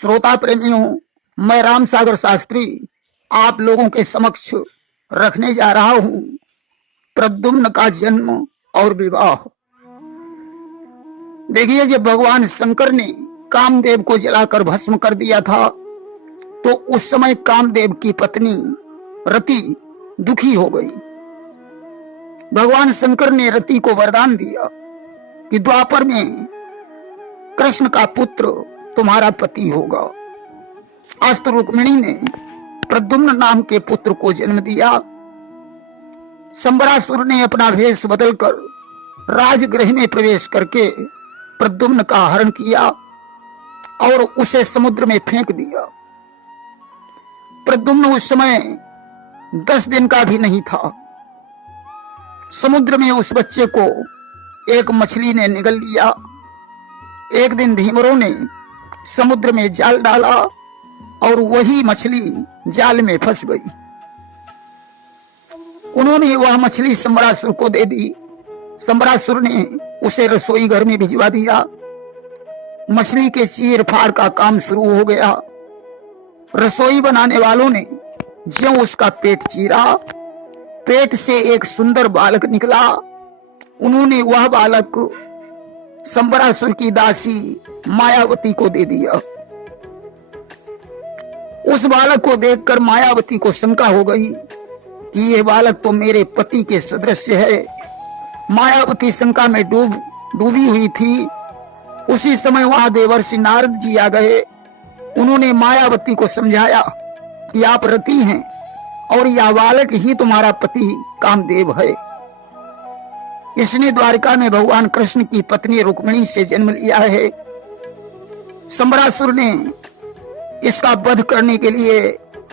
श्रोता प्रेमियों, मैं राम सागर शास्त्री आप लोगों के समक्ष रखने जा रहा हूं प्रद्युम्न का जन्म और विवाह। देखिए, जब भगवान शंकर ने कामदेव को जलाकर भस्म कर दिया था तो उस समय कामदेव की पत्नी रति दुखी हो गई। भगवान शंकर ने रति को वरदान दिया कि द्वापर में कृष्ण का पुत्र तुम्हारा पति होगा। अस्तु रुक्मिणी ने प्रद्युम्न नाम के पुत्र को जन्म दिया। संबरासुर ने अपना भेष बदलकर राजगृह में प्रवेश करके प्रद्युम्न का हरण किया और उसे समुद्र में फेंक दिया। प्रद्युम्न उस समय 10 दिन का भी नहीं था। समुद्र में उस बच्चे को एक मछली ने निगल लिया। एक दिन धीवरों ने समुद्र में जाल डाला और वही मछली जाल में फंस गई। उन्होंने वह मछली संबरासुर को दे दी। संबरासुर ने उसे रसोई घर में भिजवा दिया। मछली के चीर फाड़ का काम शुरू हो गया। रसोई बनाने वालों ने ज्यों उसका पेट चीरा, पेट से एक सुंदर बालक निकला। उन्होंने वह बालक संबरासुर की दासी मायावती को दे दिया। उस बालक को देखकर मायावती को शंका हो गई कि यह बालक तो मेरे पति के सदृश है। मायावती शंका में डूबी हुई थी। उसी समय वहां देवर्षि नारद जी आ गए। उन्होंने मायावती को समझाया कि आप रति हैं और यह बालक ही तुम्हारा पति कामदेव है। इसने द्वारिका में भगवान कृष्ण की पत्नी रुक्मिणी से जन्म लिया है। संबरासुर ने इसका वध करने के लिए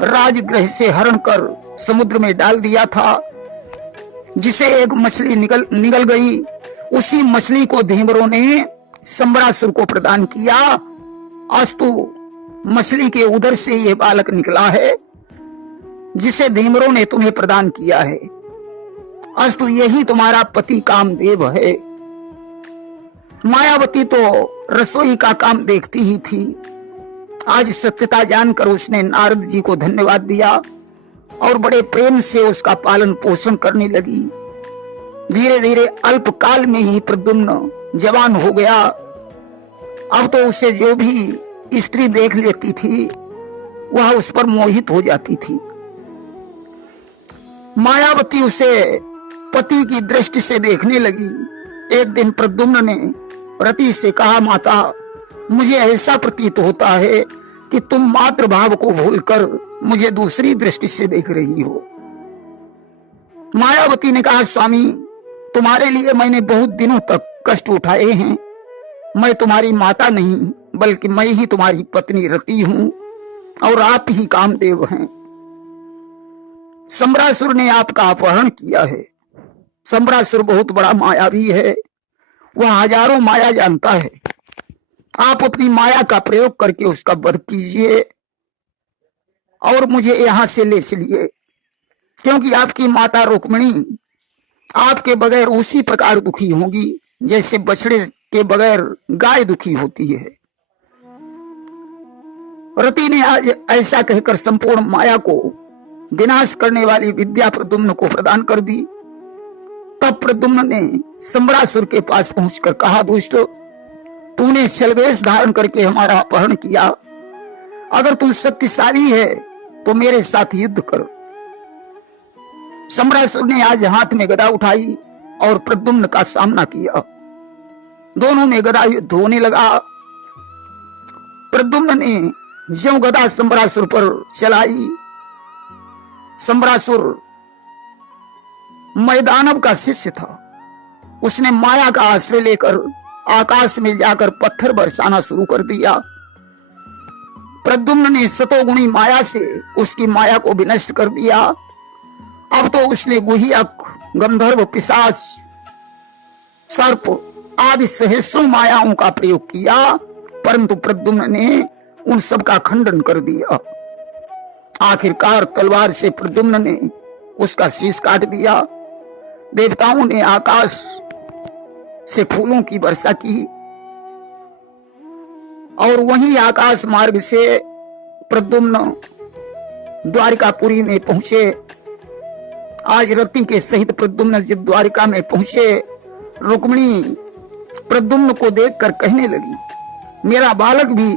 राजगृह से हरण कर समुद्र में डाल दिया था, जिसे एक मछली निगल गई। उसी मछली को धीवरों ने संबरासुर को प्रदान किया। अस्तु मछली के उदर से यह बालक निकला है जिसे धीवरों ने तुम्हें प्रदान किया है। अस्तु यही तुम्हारा पति कामदेव है। मायावती तो रसोई का काम देखती ही थी। आज सत्यता जानकर उसने नारद जी को धन्यवाद दिया और बड़े प्रेम से उसका पालन पोषण करने लगी। धीरे धीरे अल्पकाल में ही प्रद्युम्न जवान हो गया। अब तो उसे जो भी स्त्री देख लेती थी वह उस पर मोहित हो जाती थी। मायावती उसे पति की दृष्टि से देखने लगी। एक दिन प्रद्युम्न ने रति से कहा, माता, मुझे ऐसा प्रतीत होता है कि तुम मातृभाव को भूलकर मुझे दूसरी दृष्टि से देख रही हो। मायावती ने कहा, स्वामी, तुम्हारे लिए मैंने बहुत दिनों तक कष्ट उठाए हैं। मैं तुम्हारी माता नहीं बल्कि मैं ही तुम्हारी पत्नी रति हूं और आप ही कामदेव हैं। संबरासुर ने आपका अपहरण किया है। संबरासुर बहुत बड़ा मायावी है। वह हजारों माया जानता है। आप अपनी माया का प्रयोग करके उसका वध कीजिए और मुझे यहां से ले चलिए, क्योंकि आपकी माता रुक्मिणी आपके बगैर उसी प्रकार दुखी होंगी जैसे बछड़े के बगैर गाय दुखी होती है। रति ने आज ऐसा कहकर संपूर्ण माया को विनाश करने वाली विद्या प्रद्युम्न को प्रदान कर दी। तब प्रद्युम्न ने संबरासुर के पास पहुंचकर कहा, दुष्ट, तूने छलवेश धारण करके हमारा अपहरण किया। अगर तू शक्तिशाली है तो मेरे साथ युद्ध कर। संबरासुर ने आज हाथ में गदा उठाई और प्रद्युम्न का सामना किया। दोनों में गदा युद्ध होने लगा। प्रद्युम्न ने ज्यों गदा संबरासुर पर चलाई, संबरासुर मैदानव का शिष्य था। उसने माया का आश्रय लेकर आकाश में जाकर पत्थर बरसाना शुरू कर दिया। प्रद्युम्न ने सतोगुणी माया से उसकी माया को विनष्ट कर दिया। अब तो उसने गुहियक, गंधर्व, पिशाच, सर्प आदि सहस्रों मायाओं का प्रयोग किया, परंतु प्रद्युम्न ने उन सब का खंडन कर दिया। आखिरकार तलवार से प्रद्युम्न ने उसका शीश काट दिया। देवताओं ने आकाश से फूलों की वर्षा की। और वहीं आकाश मार्ग से प्रद्युम्न द्वारिकापुरी में पहुंचे। आज रति के सहित प्रद्युम्न जब द्वारिका में पहुंचे, रुक्मिणी प्रद्युम्न को देखकर कहने लगी, मेरा बालक भी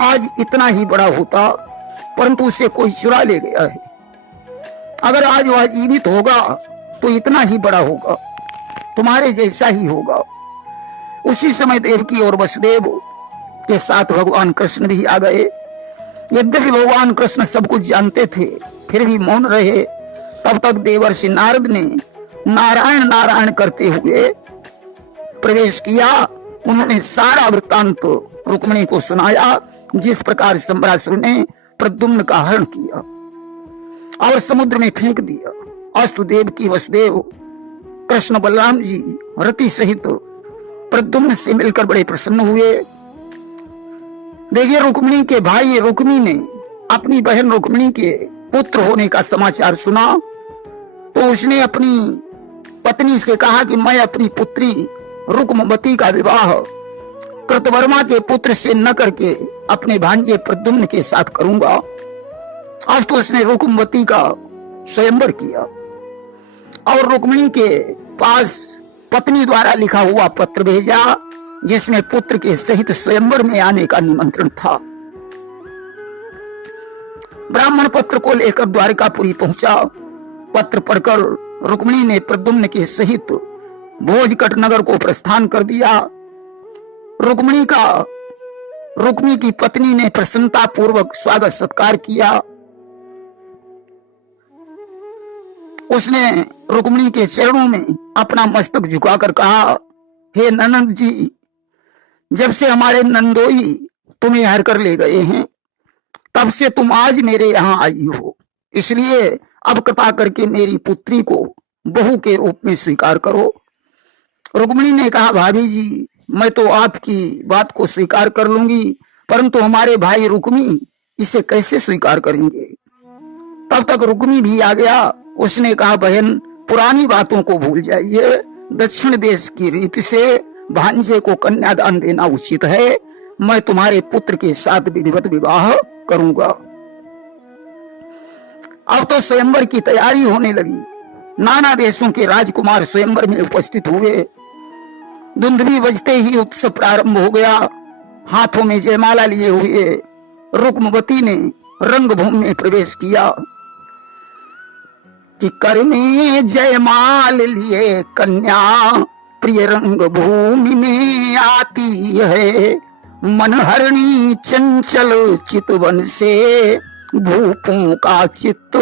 आज इतना ही बड़ा होता, परंतु उसे कोई चुरा ले गया है। अगर आज वह जीवित होगा तो इतना ही बड़ा होगा, तुम्हारे जैसा ही होगा। उसी समय देवकी और वसुदेव के साथ भगवान कृष्ण भी आ गए। यद्यपि भगवान कृष्ण सब कुछ जानते थे, फिर भी मौन रहे। तब तक देवर्षि नारद ने नारायण नारायण करते हुए प्रवेश किया। उन्होंने सारा वृत्तांत रुक्मिणी को सुनाया, जिस प्रकार सम्रासुर ने प्रद्युम्न का हरण किया और समुद्र में फेंक दिया। अस्तु देवकी वसुदेव कृष्ण बलराम जी रति सहित प्रद्युम्न से मिलकर बड़े प्रसन्न हुए। देखिए, रुक्मिणी के भाई रुक्मी ने अपनी बहन रुक्मिणी के पुत्र होने का समाचार सुना तो उसने अपनी पत्नी से कहा कि मैं अपनी पुत्री रुक्मवती का विवाह कृतवर्मा के पुत्र से न करके अपने भांजे प्रद्युम्न के साथ करूंगा। आज तो उसने रुक्मवती का स्वयंवर किया और रुक्मिणी के पास पत्नी द्वारा लिखा हुआ पत्र भेजा, जिसमें पुत्र के सहित स्वयंवर में आने का निमंत्रण था। ब्राह्मण पत्र को लेकर द्वारिकापुरी पहुंचा। पत्र पढ़कर रुक्मिणी ने प्रद्युम्न के सहित भोजकट नगर को प्रस्थान कर दिया। रुक्मी की पत्नी ने प्रसन्नता पूर्वक स्वागत सत्कार किया। उसने रुक्मिणी के चरणों में अपना मस्तक झुकाकर कहा, हे ननद जी, जब से हमारे नंदोई तुम्हें हर कर ले गए हैं, तब से तुम आज मेरे यहाँ आई हो, इसलिए अब कृपा करके मेरी पुत्री को बहू के रूप में स्वीकार करो। रुक्मिणी ने कहा, भाभी जी, मैं तो आपकी बात को स्वीकार कर लूंगी, परंतु हमारे भाई रुक्मी इसे कैसे स्वीकार करेंगे। तब तक रुक्मी भी आ गया। उसने कहा, बहन, पुरानी बातों को भूल जाइए। दक्षिण देश की रीति से भांजे को कन्यादान देना उचित है। मैं तुम्हारे पुत्र के साथ विधिवत विवाह करूंगा। अब तो स्वयंवर की तैयारी होने लगी। नाना देशों के राजकुमार स्वयंवर में उपस्थित हुए। धुंधली बजते ही उत्सव प्रारंभ हो गया। हाथों में जयमाला लिए हुए रुक्मवती ने रंगभूमि में प्रवेश किया कि कर में जयमाल लिए कन्या प्रिय रंग भूमि में आती है, मनहरणी चंचल चितवन से भूपों का चित्त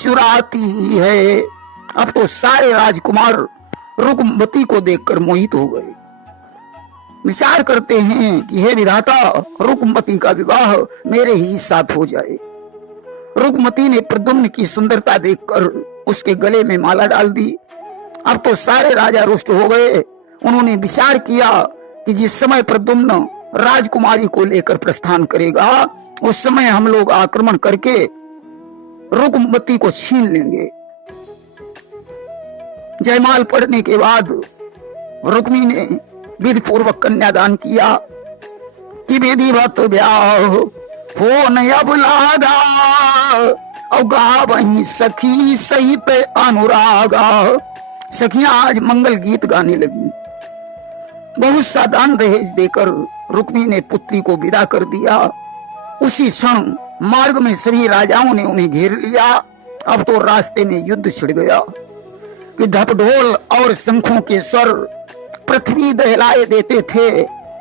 चुराती है। अब तो सारे राजकुमार रुक्मवती को देखकर मोहित हो गए। विचार करते हैं कि हे विधाता, रुक्मवती का विवाह मेरे ही साथ हो जाए। रुक्मवती ने प्रद्युम्न की सुंदरता देखकर उसके गले में माला डाल दी। अब तो सारे राजा रुष्ट हो गए। उन्होंने विचार किया कि जिस समय प्रद्युम्न राजकुमारी को लेकर प्रस्थान करेगा, उस समय हम लोग आक्रमण करके रुक्मवती को छीन लेंगे। जयमाल पढ़ने के बाद रुक्मी ने विधि पूर्वक कन्यादान किया कि विधिवत ब्याह हो न अब लागा, और गा वही सखी सहित अनुरागा। सखियां आज मंगल गीत गाने लगी। बहुत सा दान दहेज देकर रुक्मी ने पुत्री को विदा कर दिया। उसी क्षण मार्ग में सभी राजाओं ने उन्हें घेर लिया। अब तो रास्ते में युद्ध छिड़ गया कि ढपढोल और शंखों के स्वर पृथ्वी दहलाए देते थे।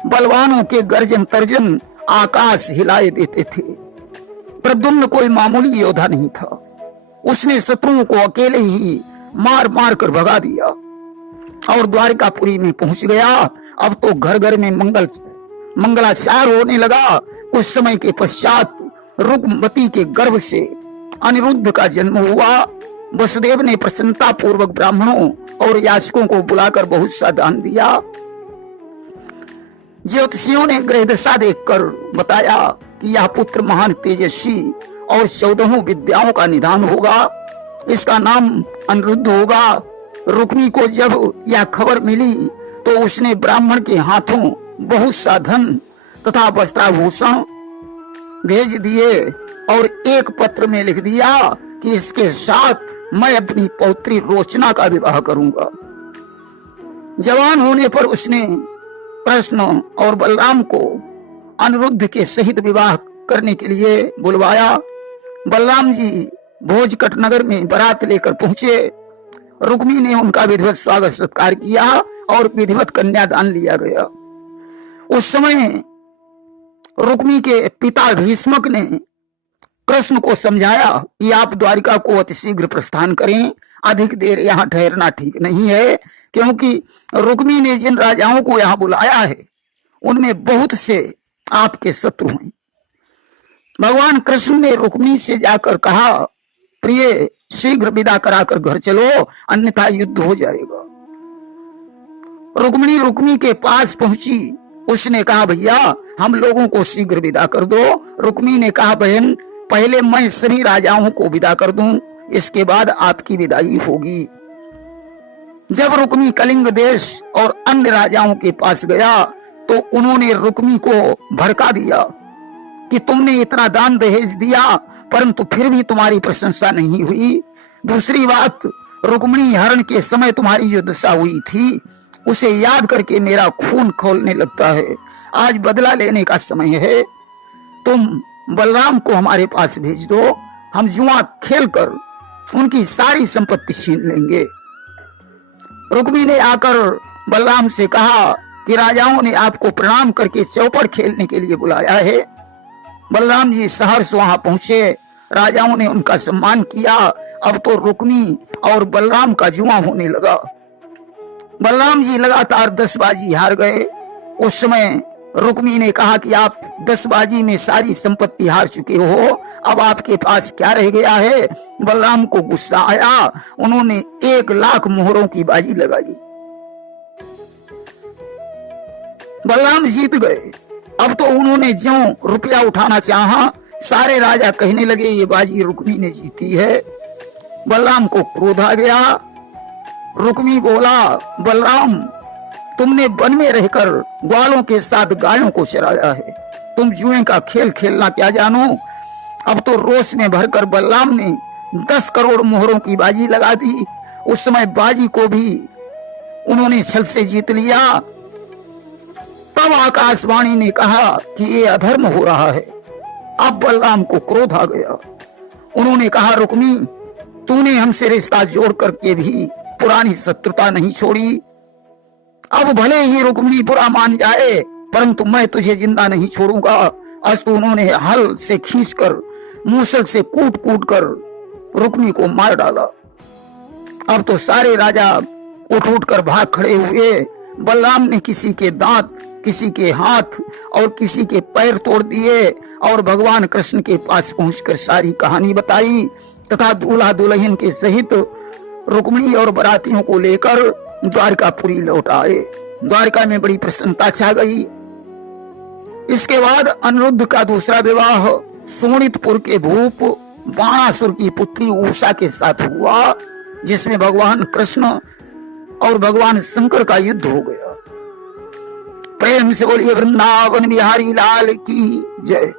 बलवानों के गर्जन तर्जन आकाश हिलाए देते थे। प्रद्युम्न कोई मामूली योद्धा नहीं था। उसने शत्रुओं को अकेले ही मार मार कर भगा दिया और द्वारिकापुरी में पहुंच गया। अब तो घर घर में मंगलाचार होने लगा। कुछ समय के पश्चात रुक्मवती के गर्भ से अनिरुद्ध का जन्म हुआ। वसुदेव ने प्रसन्नता पूर्वक ब्राह्मणों और याचकों को बुलाकर बहुत सा दान दिया। ज्योतिषियों ने ग्रह दशा देखकर बताया कि यह पुत्र महान तेजस्वी और 14 विद्याओं का निधान होगा। इसका नाम अनिरुद्ध होगा। रुक्मी को जब यह खबर मिली तो उसने ब्राह्मण के हाथों बहुत सा धन तथा वस्त्राभूषण भेज दिए और एक पत्र में लिख दिया कि इसके साथ मैं अपनी पौत्री रोचना का विवाह करूंगा। जवान होने पर उसने कृष्ण और बलराम को अनिरुद्ध के सहित विवाह करने के लिए बुलवाया। बलराम जी भोजकट नगर में बारात लेकर पहुंचे। रुक्मी ने उनका विधिवत स्वागत सत्कार किया और विधिवत कन्यादान लिया गया। उस समय रुक्मी के पिता भीष्मक ने कृष्ण को समझाया कि आप द्वारिका को अतिशीघ्र प्रस्थान करें, अधिक देर यहाँ ठहरना ठीक नहीं है, क्योंकि रुक्मी ने जिन राजाओं को यहाँ बुलाया है उनमें बहुत से आपके शत्रु हैं। भगवान कृष्ण ने रुक्मी से जाकर कहा, प्रिय शीघ्र विदा कराकर घर चलो, अन्यथा युद्ध हो जाएगा। रुक्मी के पास पहुंची। उसने कहा, भैया हम लोगों को शीघ्र विदा कर दो। रुक्मी ने कहा, बहन पहले मैं सभी राजाओं को विदा कर दूं, इसके बाद आपकी विदाई होगी। जब रुक्मी कलिंग देश और अन्य राजाओं के पास गया तो उन्होंने रुक्मी को भड़का दिया कि तुमने इतना दान दहेज दिया परंतु फिर भी तुम्हारी प्रशंसा नहीं हुई। दूसरी बात, रुक्मिणी हरण के समय तुम्हारी जो दशा हुई थी उसे याद करके मेरा खून खौलने लगता है। आज बदला लेने का समय है। तुम बलराम को हमारे पास भेज दो, हम जुआ खेलकर उनकी सारी संपत्ति छीन लेंगे। रुक्मी ने आकर बलराम से कहा कि राजाओं ने आपको प्रणाम करके चौपड़ खेलने के लिए बुलाया है। बलराम जी सहर्ष वहां पहुंचे। राजाओं ने उनका सम्मान किया। अब तो रुक्मी और बलराम का जुआ होने लगा। बलराम जी लगातार 10 बाजी हार गए। उस समय रुक्मी ने कहा कि आप 10 बाजी में सारी संपत्ति हार चुके हो, अब आपके पास क्या रह गया है। बलराम को गुस्सा आया। उन्होंने 1 लाख मोहरों की बाजी लगाई। बलराम जीत गए। अब तो उन्होंने ज्यों रुपया उठाना चाहा, सारे राजा कहने लगे ये बाजी रुक्मी ने जीती है। बलराम को क्रोध आ गया। रुक्मी बोला, बलराम तुमने वन में रहकर ग्वालों के साथ गायों को चराया है, तुम जुए का खेल खेलना क्या जानो। अब तो रोष में भरकर बलराम ने 10 करोड़ मोहरों की बाजी लगा दी। उस समय बाजी को भी उन्होंने छल से जीत लिया। तब आकाशवाणी ने कहा कि ये अधर्म हो रहा है। अब बलराम को क्रोध आ गया। उन्होंने कहा, रुक्मी तूने हमसे रिश्ता जोड़ करके भी पुरानी शत्रुता नहीं छोड़ी। अब भले ही रुक्मी बुरा मान जाए परंतु मैं तुझे जिंदा नहीं छोड़ूंगा। अस्तु उन्होंने हल से खींचकर मूसल से कूट कूट कर रुक्मी को मार डाला। अब तो सारे राजा उठ उठ कर भाग खड़े हुए। बलराम ने किसी के दांत, किसी के हाथ और किसी के पैर तोड़ दिए और भगवान कृष्ण के पास पहुंचकर सारी कहानी बताई तथा दूल्हा दुल्हन के सहित रुक्मिणी और बारातियों को लेकर द्वारकापुरी लौट आए। द्वारका में बड़ी प्रसन्नता छा गई। इसके बाद अनिरुद्ध का दूसरा विवाह सोनितपुर के भूप बाणासुर की पुत्री उषा के साथ हुआ, जिसमें भगवान कृष्ण और भगवान शंकर का युद्ध हो गया। प्रेम से बोलिए वृंदावन बिहारी लाल की जय।